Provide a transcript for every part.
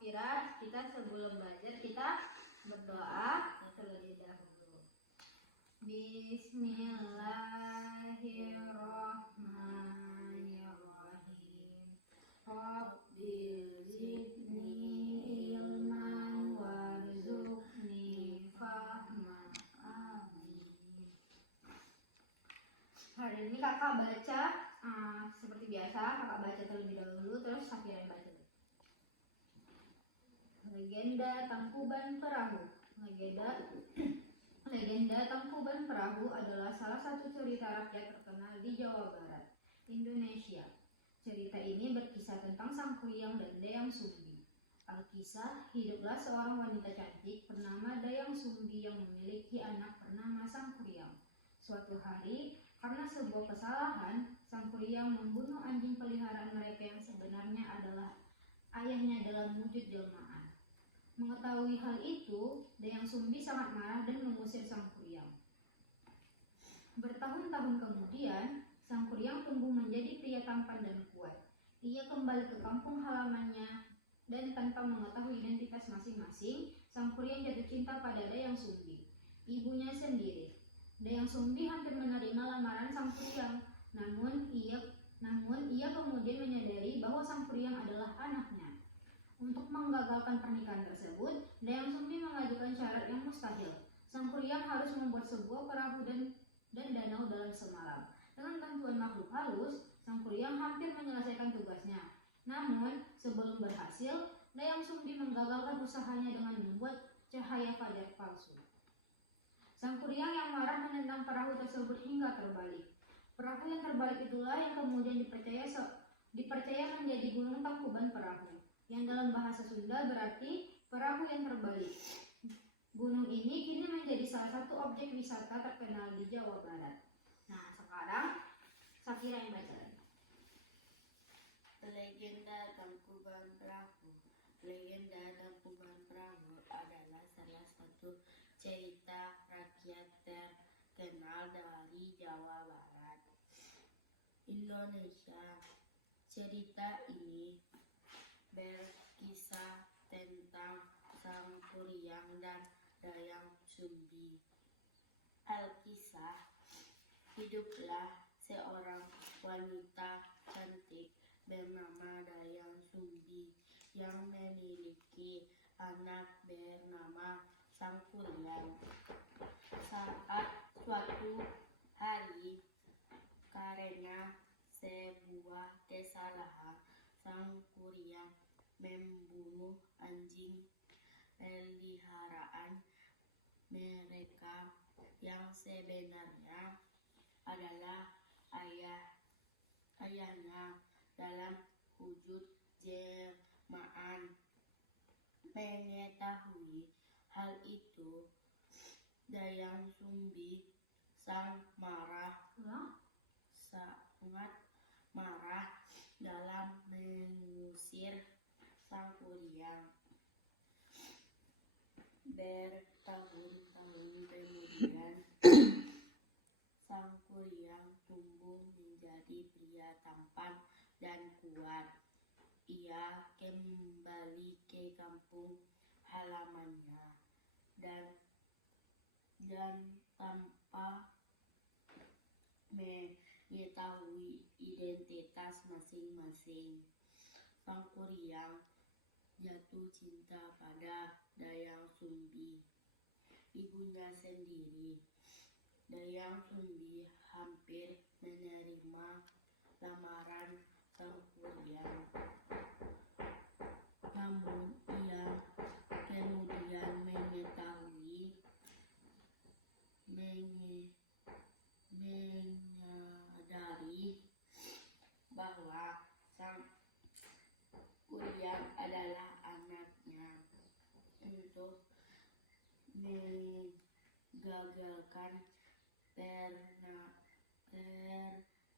Safira, kita sebelum belajar kita berdoa terlebih dahulu. Bismillahirrahmanirrahim. Rabbil zidni ilman warzuqni fahma. Amin. Hari ini kakak baca seperti biasa, kakak baca terlebih dahulu, terus Safira yang baca. Legenda Tangkuban Perahu. Legenda Tangkuban Perahu adalah salah satu cerita rakyat terkenal di Jawa Barat, Indonesia. Cerita ini berkisah tentang Sang Kuryang dan Dayang Sumbi. Alkisah, hiduplah seorang wanita cantik bernama Dayang Sumbi yang memiliki anak bernama Sang Kuryang. Suatu hari, karena sebuah kesalahan, Sang Kuryang membunuh anjing peliharaan mereka yang sebenarnya adalah ayahnya dalam wujud jelmaan. Mengetahui hal itu, Dayang Sumbi sangat marah dan mengusir Sang Kuryang. Bertahun-tahun kemudian, Sang Kuryang tumbuh menjadi pria tampan dan kuat. Ia kembali ke kampung halamannya dan tanpa mengetahui identitas masing-masing, Sang Kuryang jatuh cinta pada Dayang Sumbi, ibunya sendiri. Dayang Sumbi hampir menerima lamaran Sang Kuryang, namun ia kemudian menyadari bahwa Sang Kuryang adalah anaknya. Untuk menggagalkan pernikahan tersebut, Dayang Sumbi mengajukan syarat yang mustahil. Sang Kuryang harus membuat sebuah perahu dan danau dalam semalam. Dengan bantuan makhluk halus, Sang Kuryang hampir menyelesaikan tugasnya. Namun, sebelum berhasil, Dayang Sumbi menggagalkan usahanya dengan membuat cahaya fajar palsu. Sang Kuryang yang marah menendang perahu tersebut hingga terbalik. Perahu yang terbalik itulah yang kemudian dipercaya menjadi Gunung Tangkuban Perahu, yang dalam bahasa Sunda berarti perahu yang terbalik. Gunung ini kini menjadi salah satu objek wisata terkenal di Jawa Barat. Nah, sekarang Safira yang baca. Legenda Tangkuban Perahu. Legenda Tangkuban Perahu adalah salah satu cerita rakyat terkenal dari Jawa Barat, Indonesia. Cerita ini berkisah tentang Sang Kuryang dan Dayang Sumbi. Alkisah, hiduplah seorang wanita cantik bernama Dayang Sumbi yang memiliki anak bernama Sang Kuryang. Saat suatu hari, karena sebuah kesalahan, Sang Kuryang membunuh anjing peliharaan mereka yang sebenarnya adalah ayahnya dalam wujud jelmaan. Mengetahui hal itu, Dayang Sumbi sangat marah dalam mengusir Sang Kuryang. Bertahun-tahun kemudian, Sang Kuryang tumbuh menjadi pria tampan dan kuat. Ia kembali ke kampung halamannya dan tanpa mengetahui identitas masing-masing, Sang Kuryang jatuh cinta pada Dayang Sumbi, ibunya sendiri. Dayang Sumbi hampir menerima lamaran Sang Kuryang. Namun ia kemudian menyadari bahwa Sang Kuryang adalah anaknya. Untuk menggagalkan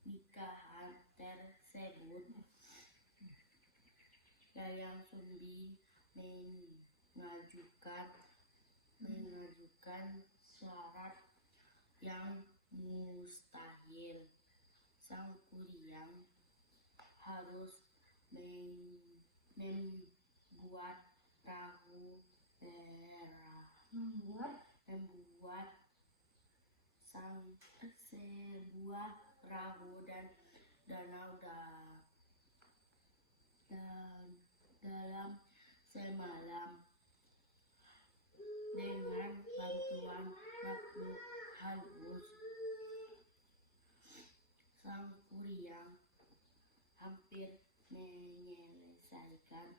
pernikahan tersebut, Dayang Sumbi mengajukan syarat yang mustahil. Sang Kuryang harus membuat membuat sebuah perahu dan danau dalam semalam dengan bantuan makhluk halus. Sang Kuryang hampir menyelesaikan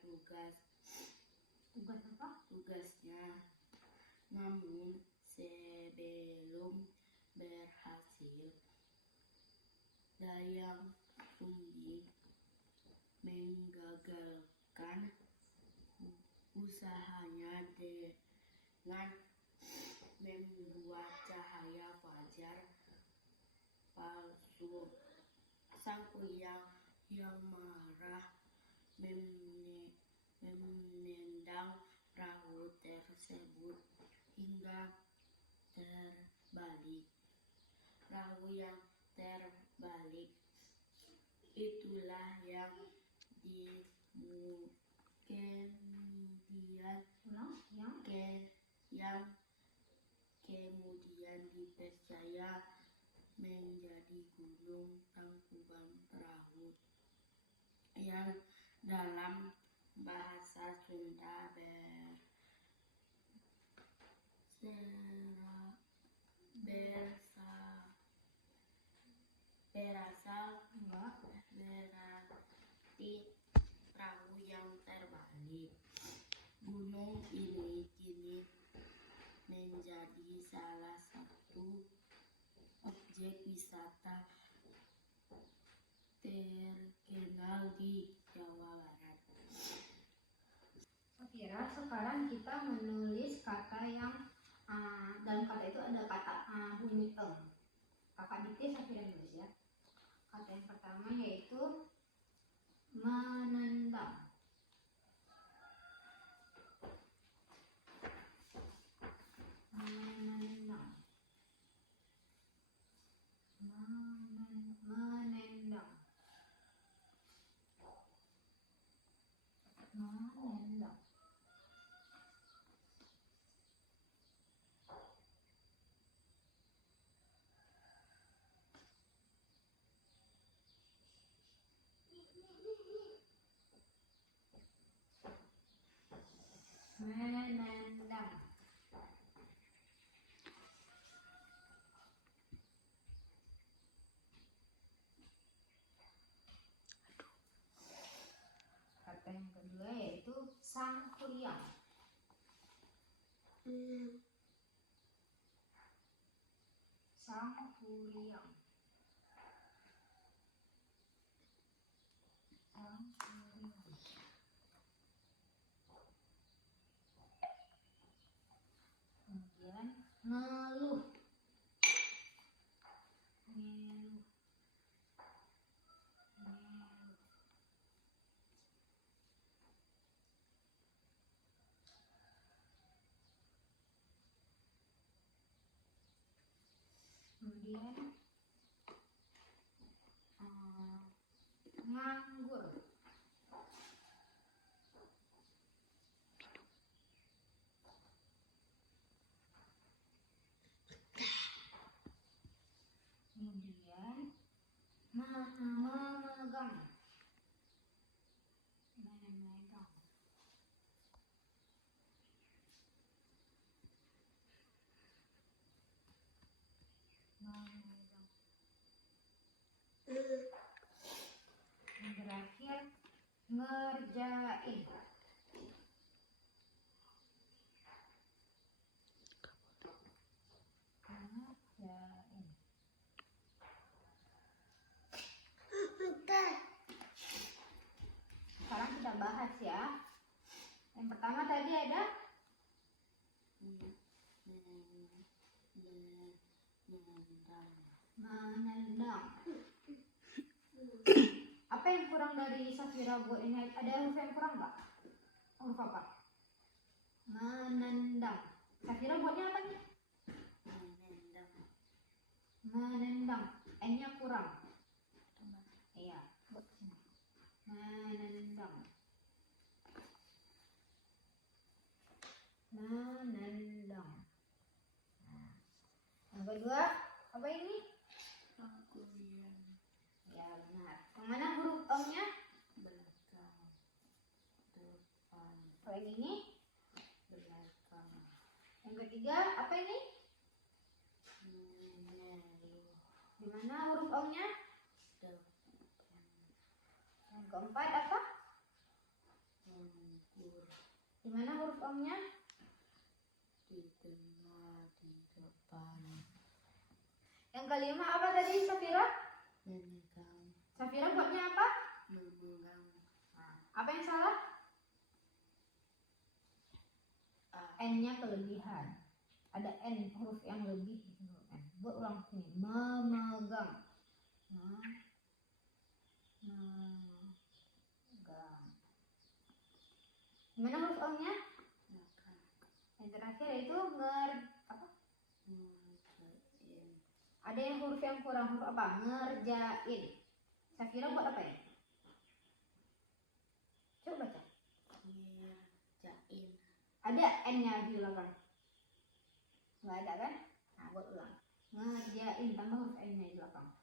tugasnya, namun sebelum berhasil, Dayang Sumbi menggagalkan usahanya dengan membuat cahaya fajar palsu. Sang Kuryang yang marah menendang perahu tersebut hingga terbalik. Perahu yang terbalik itulah yang kemudian dipercaya menjadi Gunung Tangkuban Perahu, yang dalam bahasa Sunda berarti perahu yang terbalik. Gunung ini kini menjadi salah satu objek wisata terkenal di Jawa Barat. Safira, sekarang kita menulis kata yang dalam kata itu ada kata bunyi eng. Kakak dikti Safira nulis ya. Kata yang pertama yaitu menendang. Menendang. Menendang. Menendang. Menendang. Kata yang kedua yaitu Sang Kuryang. Sang Kuryang. Sang Kuryang. Kemudian ngeluh. Ngeluh. Ngeluh. Kemudian nganggur. Kemudian memegang. Memegang. Memegang. Yang terakhir ngerjain. Ngerjain. Sekarang kita bahas ya. Yang pertama tadi ada menendang. Apa yang kurang dari Safira buat ini? Ada huruf yang kurang nggak? Huruf apa? Menendang. Safira buatnya apa nih? Menendang. N-nya kurang. Iya, buat sini. Menendang. Menendang. kedua, apa ini? Sangkuriang. Ya benar. Yang mana huruf O-nya? Belakang. Depan. Kalau yang ini? Belakang. Yang ketiga, apa ini? Menyelu. Di mana huruf O-nya? Depan. Yang keempat apa? Menggur. Di mana huruf O-nya? Di tengah. Di depan. Yang kelima apa tadi, Safira? Memegang. Safira buatnya apa? Memegang. Apa yang salah? A. N-nya kelebihan. Ada N, huruf yang lebih. N. Buat ulang sini. Memegang. Memegang. Gimana huruf O-nya? Makan. Yang terakhir itu apa? Ngerjain. Ada yang huruf yang kurang, huruf apa? Ngerjain. Safira buat apa ya? Coba baca. Ngerjain. Ada N-nya di belakang? Nggak ada kan? Nah, buat ulang. Ngerjain, tambah huruf N-nya di belakang.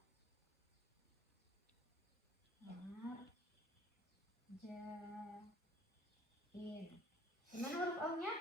Ngerjain. Gimana huruf O-nya?